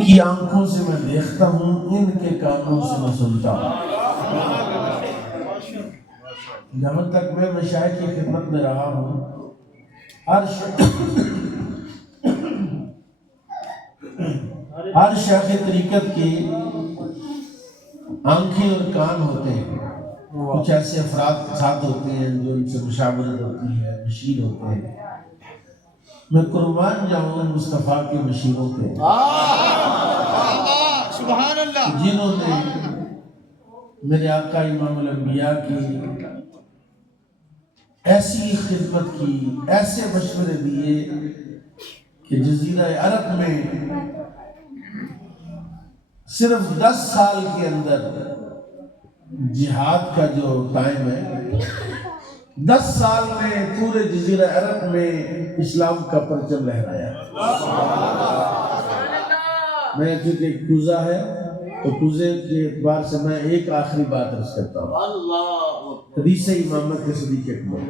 کی آنکھوں سے میں دیکھتا ہوں، ان کے کانوں سے میں سنتا ہوں۔ جب تک میں مشائخ کی خدمت میں رہا ہوں، ہر شیخ طریقت کی آنکھیں اور کان ہوتے ہیں۔ کچھ ایسے افراد کے ساتھ ہوتے ہیں جو ان سے مشاورت ہوتی ہے، مشیر ہوتے ہیں۔ میں قربان جاؤں مصطفیٰ کے مشیروں کے، سبحان اللہ، جنہوں نے میرے آقا امام الانبیاء کی ایسی خدمت کی، ایسے مشورے دیے کہ جزیرہ عرب میں صرف 10 سال کے اندر جہاد کا جو ٹائم ہے، 10 سال میں پورے جزیرہ عرب میں اسلام کا پرچم لہرایا۔ میں چونکہ ایک کوزہ ہے تو کوزے کے اعتبار سے میں ایک آخری بات عرض کرتا ہوں، حدیث امامت کے صدیق اکبر،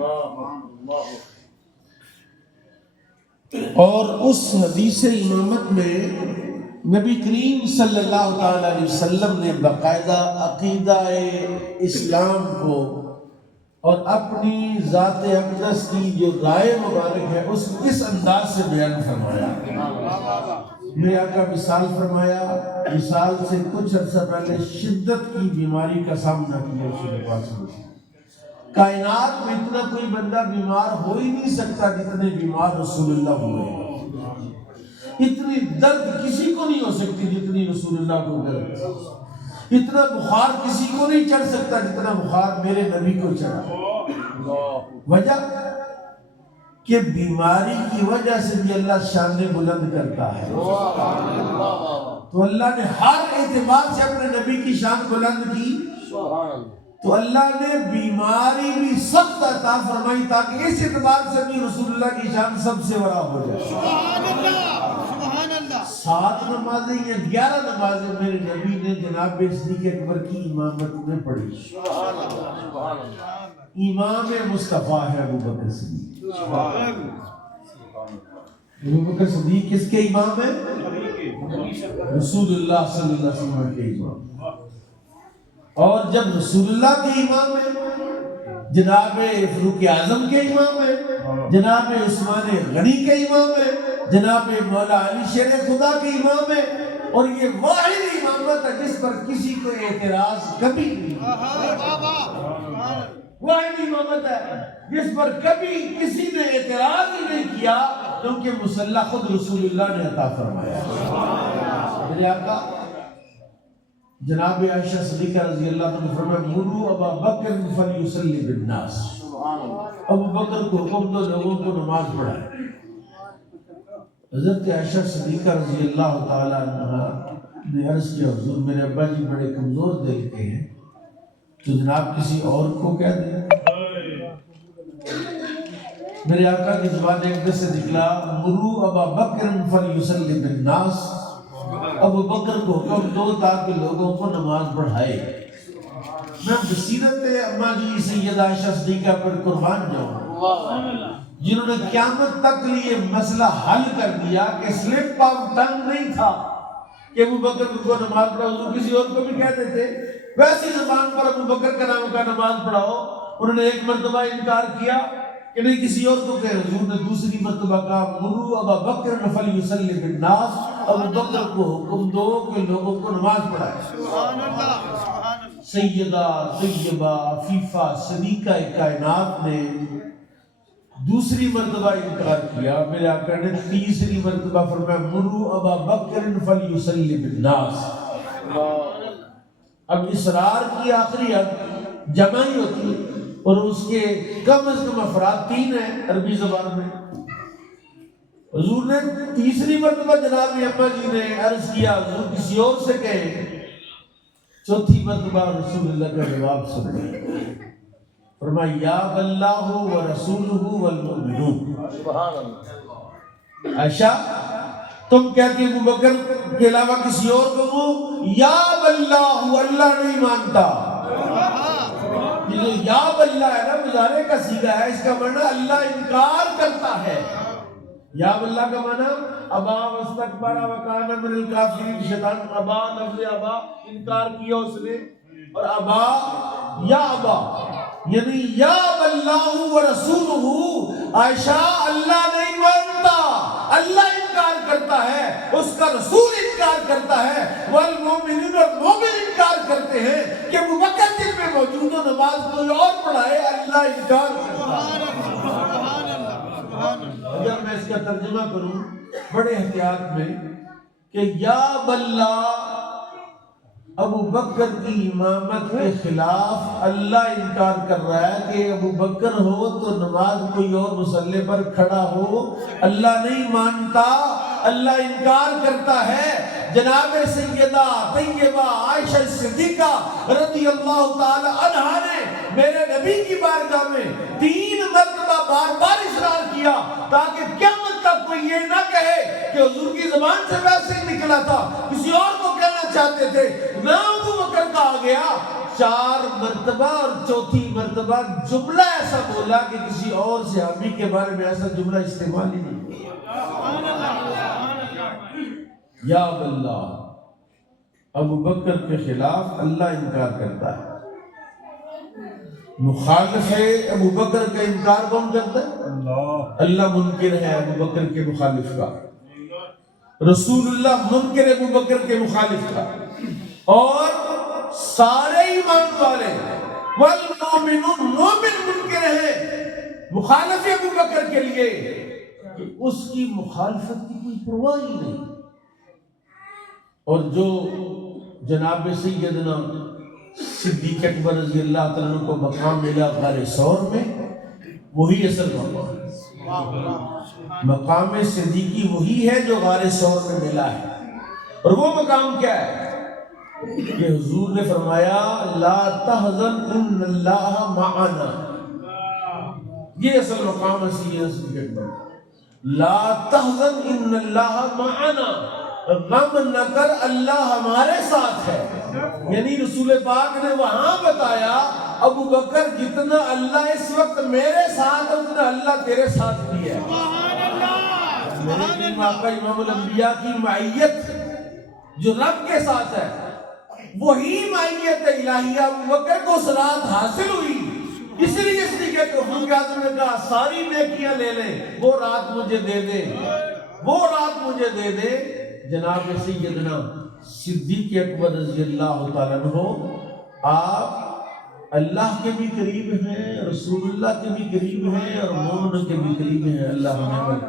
اور اس حدیث امامت میں نبی کریم صلی اللہ تعالی علیہ وسلم نے باقاعدہ عقیدہ اسلام کو اور اپنی ذات اقدس کی جو رائے مبارک ہے اس انداز سے بیان فرمایا۔ میرے آقا مثال فرمایا، مثال سے کچھ عرصہ پہلے شدت کی بیماری کا سامنا کیا رسول اللہ صلی اللہ علیہ وسلم۔ کائنات میں اتنا کوئی بندہ بیمار ہو ہی نہیں سکتا جتنے بیمار رسول اللہ ہوئے۔ اتنی درد کسی کو نہیں ہو سکتی جتنی رسول اللہ کو درد، اتنا بخار کسی کو نہیں چڑھ سکتا جتنا بخار میرے نبی کو چڑھا۔ وجہ کہ بیماری کی وجہ سے بھی اللہ شان بلند کرتا ہے، تو اللہ نے ہر اعتبار سے اپنے نبی کی شان بلند کی، تو اللہ نے بیماری بھی سخت عطا فرمائی تاکہ اس اعتبار سے بھی رسول اللہ کی شان سب سے بڑا ہو جائے۔ سبحان اللہ، 7 نمازیں یا 11 نمازیں میرے نبی نے جناب صدیق اکبر کی امامت میں پڑھی۔ امام مصطفیٰ ہے ابو بکر صدیق۔ ابو بکر صدیق کس کے امام ہیں؟ رسول اللہ صلی اللہ علیہ وسلم کے امام۔ اور جب رسول اللہ کے امام ہیں، جناب فاروق اعظم کے امام ہیں، جناب عثمان غنی کے امام ہیں، جناب مولا علی شیر خدا کے امام ہیں، اور یہ واحد امامت ہے جس پر کسی کو اعتراض کبھی نہیں، واحد امامت ہے جس پر کبھی کسی نے اعتراض ہی نہیں کیا، کیونکہ مسلح خود رسول اللہ نے عطا فرمایا۔ میرے آقا جناب عائشہ صدیقہ رضی اللہ عنہ فرمایا، مروا ابا بکر فلیصلی بالناس، ابو بکر کو حکم دو لوگوں کو نماز پڑھائے۔ حضرت عائشہ صدیقہ رضی اللہ تعالی عنہ نے عرض کیا، حضور میرے ابا جی بڑے کمزور دیکھتے ہیں، تو جناب کسی اور کو کہہ دیں۔ میرے آقا کی زبان اقدس سے نکلا، مروا ابا بکر فلیصلی بالناس، ابو بکر کو حکم دو تاکہ لوگوں کو نماز پڑھائے۔ میں بصیرت اماں جی سیدہ عائشہ صدیقہ پر قربان جاؤں، جنہوں نے قیامت تک لیے مسئلہ حل کر دیا کہ سلپ آف ٹنگ نہیں تھا کہ ابو بکر کو نماز پڑھاؤ، حضور کسی اور کو بھی کہہ دیتے، ویسی زبان پر ابو بکر کا نام کا نماز پڑھاؤ۔ انہوں نے ایک مرتبہ انکار کیا کہ نہیں کسی اور کو کہے، حضور نے دوسری مرتبہ کہا، مروا ابا بکر فلیصلی بالناس، ابو بکر کو حکم دو کہ لوگوں کو نماز پڑھائے۔ سبحان اللہ، سبحان اللہ، سیدہ طیبہ عفیفہ صدیقہ کائنات نے دوسری مرتبہ انکار کیا۔ میرے آقا نے تیسری مرتبہ فرمایا، مروا ابا بکر فلیصلی بالناس۔ اب اسرار کی آخری حد جمع ہی ہوتی ہے، اور اس کے کم از کم افراد 3 ہیں عربی زبان میں۔ حضور نے تیسری مرتبہ جناب اماں جی نے عرض کیا، حضور کسی اور سے کہیں۔ چوتھی مرتبہ رسول اللہ کا جواب سنے، فرمایا یا اللہ و رسولہ والمؤمنون۔ عائشہ تم کہتی ابو بکر کے علاوہ کسی اور کو ہو، یا اللہ، اللہ نہیں مانتا۔ یہ جو یا اللہ ہے نا، مضارع کا صیغہ ہے، اس کا معنی اللہ انکار کرتا ہے۔ یا اللہ کا معنی ابا واستکبر وکان من الکافرین، شیطان ابا، لفظ ابا انکار کیا اس نے، اور ابا یا ابا یعنی یا اللہ و رسولہ، عائشہ اللہ نہیں مانتا، اللہ انکار کرتا ہے، اس کا رسول انکار کرتا ہے، والمومنون اور مومن انکار کرتے ہیں کہ ابو بکر دل میں موجود ہو، نماز کوئی اور پڑھائے، اللہ انکار کرتا ہے۔ اگر میں اس کا ترجمہ کروں بڑے احتیاط میں کہ یا اللہ ابو بکر کی امامت کے خلاف اللہ انکار کر رہا ہے کہ ابو بکر ہو تو نماز کوئی اور مصلی پر کھڑا ہو، اللہ نہیں مانتا، اللہ انکار کرتا ہے۔ جناب سیدہ طیبہ عائشہ صدیقہ رضی اللہ تعالی عنہا نے میرے نبی کی بارگاہ میں 3 مرتبہ بار بار اصرار کیا تاکہ قیامت تک کوئی یہ نہ کہے کہ حضور کی زبان سے ویسے ہی نکلا تھا، کسی اور کو کہنا چاہتے تھے، نہ ابو بکر کا آ گیا۔ 4 مرتبہ اور چوتھی مرتبہ جملہ ایسا بولا کہ کسی اور صحابی کے بارے میں ایسا جملہ استعمال ہی نہیں کیا۔ یا اللہ ابو بکر کے خلاف اللہ انکار کرتا ہے۔ مخالف ہے ابو بکر کا انکار کون کرتا ہے؟ اللہ منکر ہے ابو بکر کے مخالف کا، رسول اللہ منکر ابو بکر کے مخالف کا، اور سارے ایمان والے والمومنون مومن منکر ہیں مخالف ابو بکر کے لیے، کہ اس کی مخالفت کی کوئی پرواہ ہی نہیں۔ اور جو جناب سیدنا صدیق اکبر رضی اللہ تعالیٰ عنہ کو مقام ملا غار ثور میں، وہی اصل مقام ہے۔ مقام صدیقی وہی ہے جو غار ثور میں ملا ہے، اور وہ مقام کیا ہے کہ حضور نے فرمایا لا تحزن ان اللہ معنا، یہ اصل مقام ہے صدیق اکبر، لا تحزن ان اللہ معنا، غم نہ کر اللہ ہمارے ساتھ ہے۔ یعنی رسول پاک نے وہاں بتایا ابو بکر جتنا اللہ اس وقت میرے ساتھ ہے اتنا اللہ تیرے ساتھ بھی ہے۔ میرے آقا امام الانبیاء کی معیت جو رب کے ساتھ ہے وہی معیت الہیہ ابو بکر کو صلات حاصل ہوئی، اس لیے اس لیے کہ حضور اعظم نے کہا ساری نیکیاں لے لیں، وہ رات مجھے دے دے، وہ رات مجھے دے دے۔ جناب سیدنا صدیق اکبر رضی اللہ تعالیٰ عنہ آپ اللہ کے بھی قریب ہیں، رسول اللہ کے بھی قریب ہیں، اور مومن کے بھی قریب ہیں۔ اللہ ہمیں